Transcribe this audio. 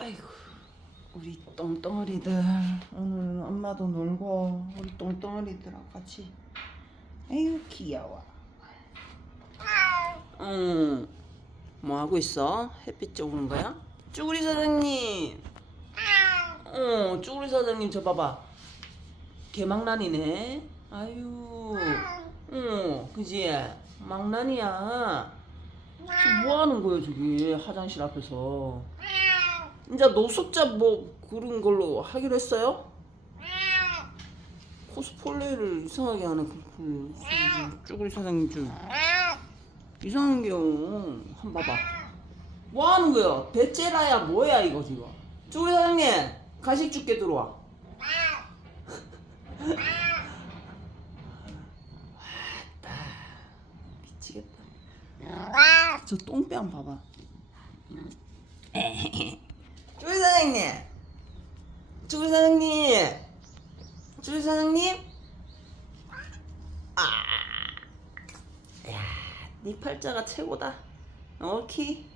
아이고 우리 똥덩어리들. 오늘은 엄마도 놀고 우리 똥덩어리들하고 같이. 아유 귀여워. 응. 뭐 하고 있어? 햇빛 쬐우는 거야? 쭈구리 사장님. 어 쭈구리 사장님 저 봐봐. 개망난이네. 아유. 어 그지? 망난이야. 지금 뭐 하는 거예요 저기? 화장실 앞에서 이제 노숙자 뭐 그런 걸로 하기로 했어요? 코스플레이를 이상하게 하네 그, 그, 그 쭈구리 사장님 좀 이상한 게요. 한번 봐봐. 뭐 하는 거야 배째라야 뭐야 이거 지금? 쭈구리 사장님 간식 줄게 들어와. 왔다 미치겠다. 저 똥배 한번 봐봐 쭈리 사장님 쭈리 사장님. 쭈리 사장님. 아, 야, 네 팔자가 최고다. 오케이